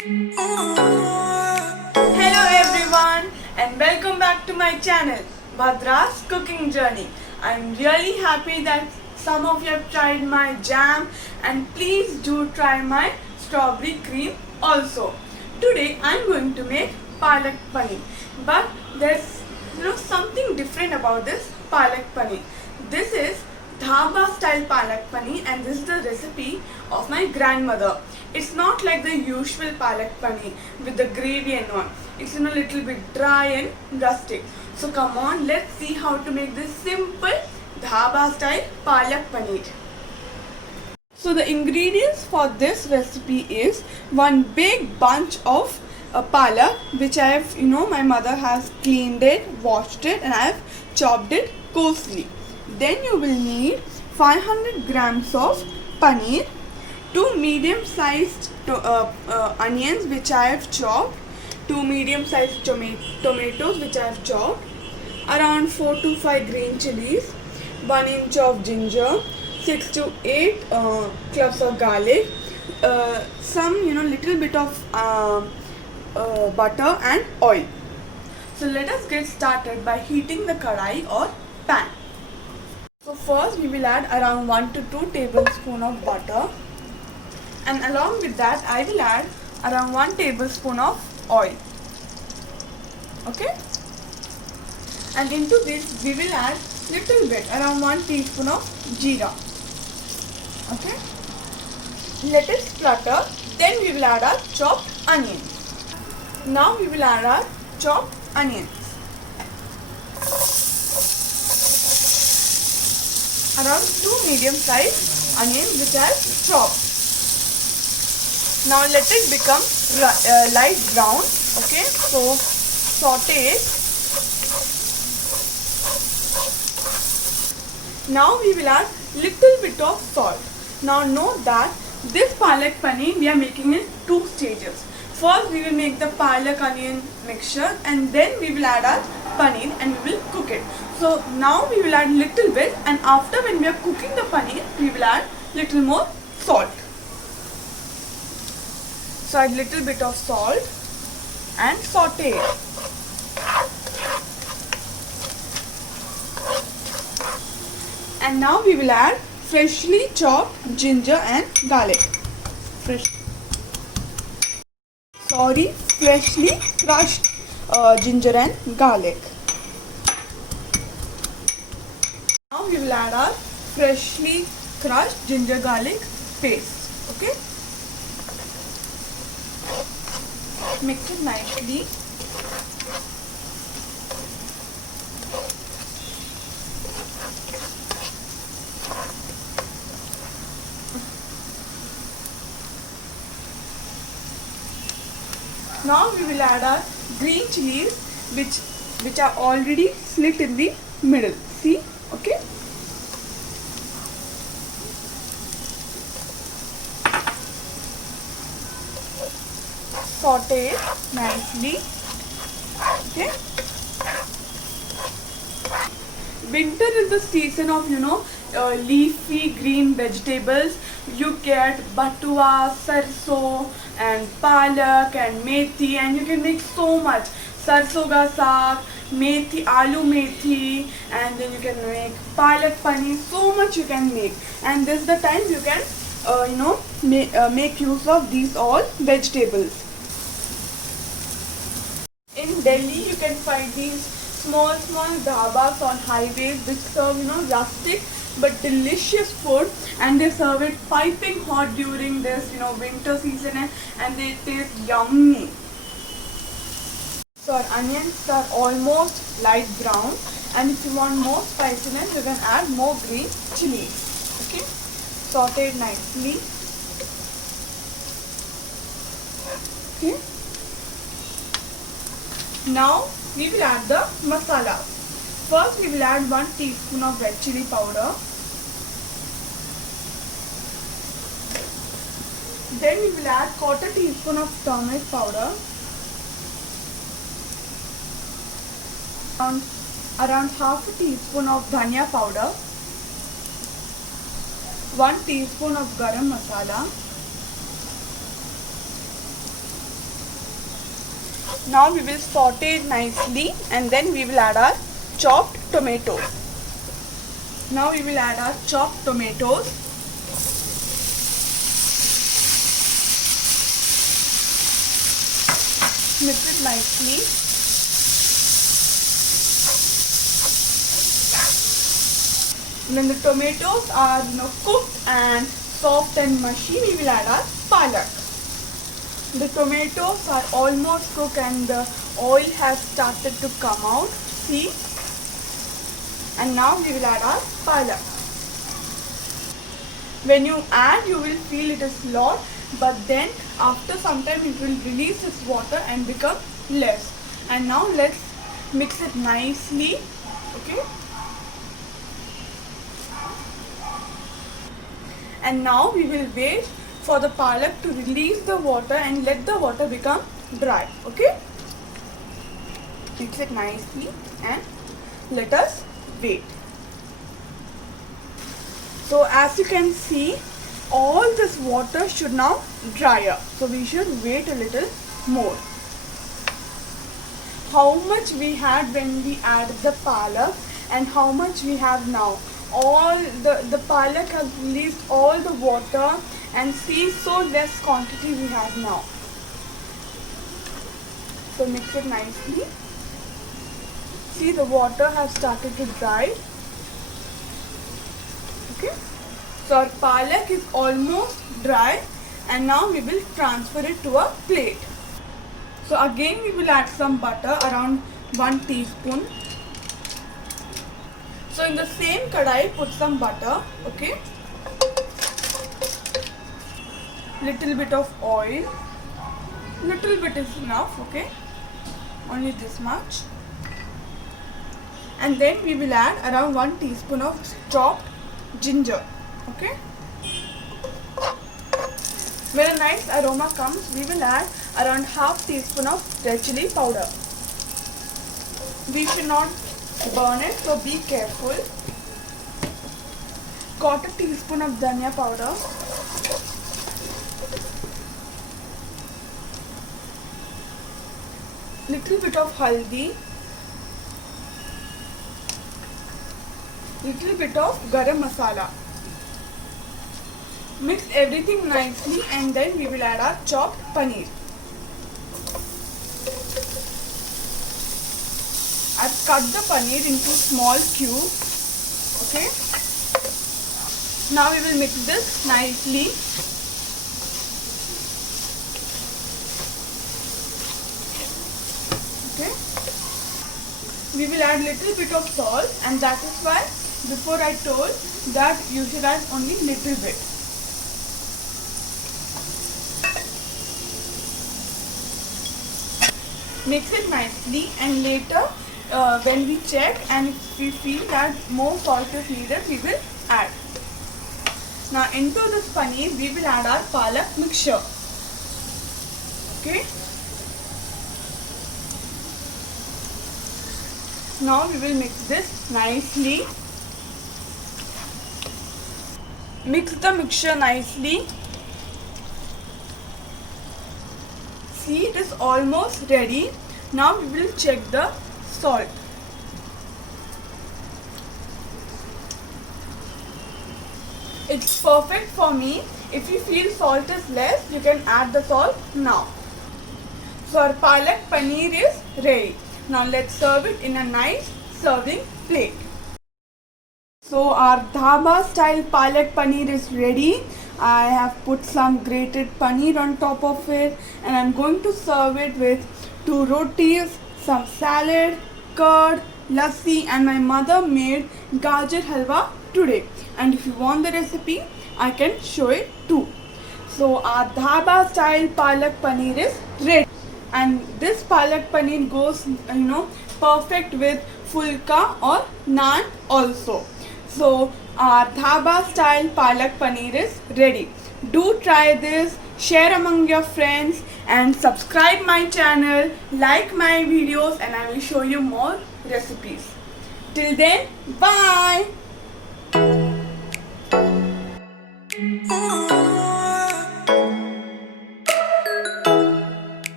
Hello everyone and welcome back to my channel Bhadra's Cooking Journey. I'm really happy that some of you have tried my jam, and please do try my strawberry cream also. Today I'm going to make palak paneer, but there's something different about this palak paneer. This is dhaba style palak paneer, and this is the recipe of my grandmother. It's not like the usual palak paneer with the gravy and all. It's a little bit dry and rustic. So come on, let's see how to make this simple dhaba style palak paneer. So the ingredients for this recipe is one big bunch of palak, which I have, my mother has cleaned it, washed it, and I have chopped it coarsely. Then you will need 500 grams of paneer, 2 medium-sized onions which I have chopped, 2 medium-sized tomatoes which I have chopped, around 4 to 5 green chilies, 1 inch of ginger, 6 to 8 cloves of garlic, some little bit of butter and oil. So let us get started by heating the kadai or pan. So first we will add around 1 to 2 tablespoons of butter, and along with that I will add around 1 tablespoon of oil. Okay, and into this we will add little bit around 1 teaspoon of jeera. Okay, let it splutter. Then we will add our chopped onions. Now we will add our chopped onions. Around 2 medium-sized onions which I have chopped. Now let it become light brown. Okay, so saute it. Now we will add little bit of salt. Now note that this palak paneer we are making in 2 stages. First we will make the palak onion mixture, and then we will add our paneer and we will cook it. So now we will add little bit, and after when we are cooking the paneer we will add little more salt. So add little bit of salt and saute it. And now we will add freshly chopped ginger and garlic. Freshly crushed ginger and garlic. Now we will add our freshly crushed ginger garlic paste. Okay, mix it nicely. Now we will add our green chilies which are already slit in the middle. See? Okay. Saute it nicely. Okay. Winter is the season of leafy green vegetables. You get batua, sarso, and palak and methi, and you can make so much. Sarso ka saag, methi, aloo methi, and then you can make palak paneer. So much you can make, and this is the time you can make use of these all vegetables. In Delhi you can find these small dhabas on highways which serve rustic but delicious food, and they serve it piping hot during this winter season, and they taste yummy. So our onions are almost light brown, and if you want more spiciness you can add more green chilies. Okay, saute it nicely. Okay, now we will add the masala. First we will add 1 teaspoon of red chili powder. Then we will add 1/4 teaspoon of turmeric powder. Around half a teaspoon of dhania powder. 1 teaspoon of garam masala. Now we will saute it nicely and then we will add our chopped tomatoes. Now we will add our chopped tomatoes. Mix it nicely. When the tomatoes are cooked and soft and mushy, we will add our palak. The tomatoes are almost cooked and the oil has started to come out. See? And now we will add our palak. When you add, you will feel it is lot, but then after some time it will release its water and become less. And now let's mix it nicely. Okay? And now we will wait for the palak to release the water and let the water become dry. Okay? Mix it nicely and let us wait. So as you can see, all this water should now dry up. So we should wait a little more. How much we had when we added the palak and how much we have now? All the palak has released all the water, and see, so less quantity we have now. So mix it nicely. See, the water has started to dry. Okay. So our palak is almost dry, and now we will transfer it to a plate. So again we will add some butter, around 1 teaspoon. So in the same kadai, put some butter. Okay. Little bit of oil. Little bit is enough. Okay. Only this much. And then we will add around 1 teaspoon of chopped ginger. Okay. When a nice aroma comes, we will add around half teaspoon of red chili powder. We should not burn it, so be careful. Quarter teaspoon of dhania powder. Little bit of haldi. Little bit of garam masala. Mix everything nicely and then we will add our chopped paneer. I've cut the paneer into small cubes. Okay. Now we will mix this nicely. Okay. We will add little bit of salt, and that is why before I told that you should add only little bit. Mix it nicely, and later when we check and if we feel that more salt is needed, we will add. Now into this paneer we will add our palak mixture. Okay. Now we will mix this nicely. Mix the mixture nicely. See, it is almost ready. Now we will check the salt. It's perfect for me. If you feel salt is less, you can add the salt now. So our palak paneer is ready. Now let's serve it in a nice serving plate. So our dhaba style palak paneer is ready. I have put some grated paneer on top of it, and I'm going to serve it with 2 rotis, some salad, curd, lassi, and my mother made gajar halwa today. And if you want the recipe, I can show it too. So our dhaba style palak paneer is ready, and this palak paneer goes perfect with fulka or naan also. So our dhaba style palak paneer is ready. Do try this, share among your friends, and subscribe my channel, like my videos, and I will show you more recipes. Till then, bye.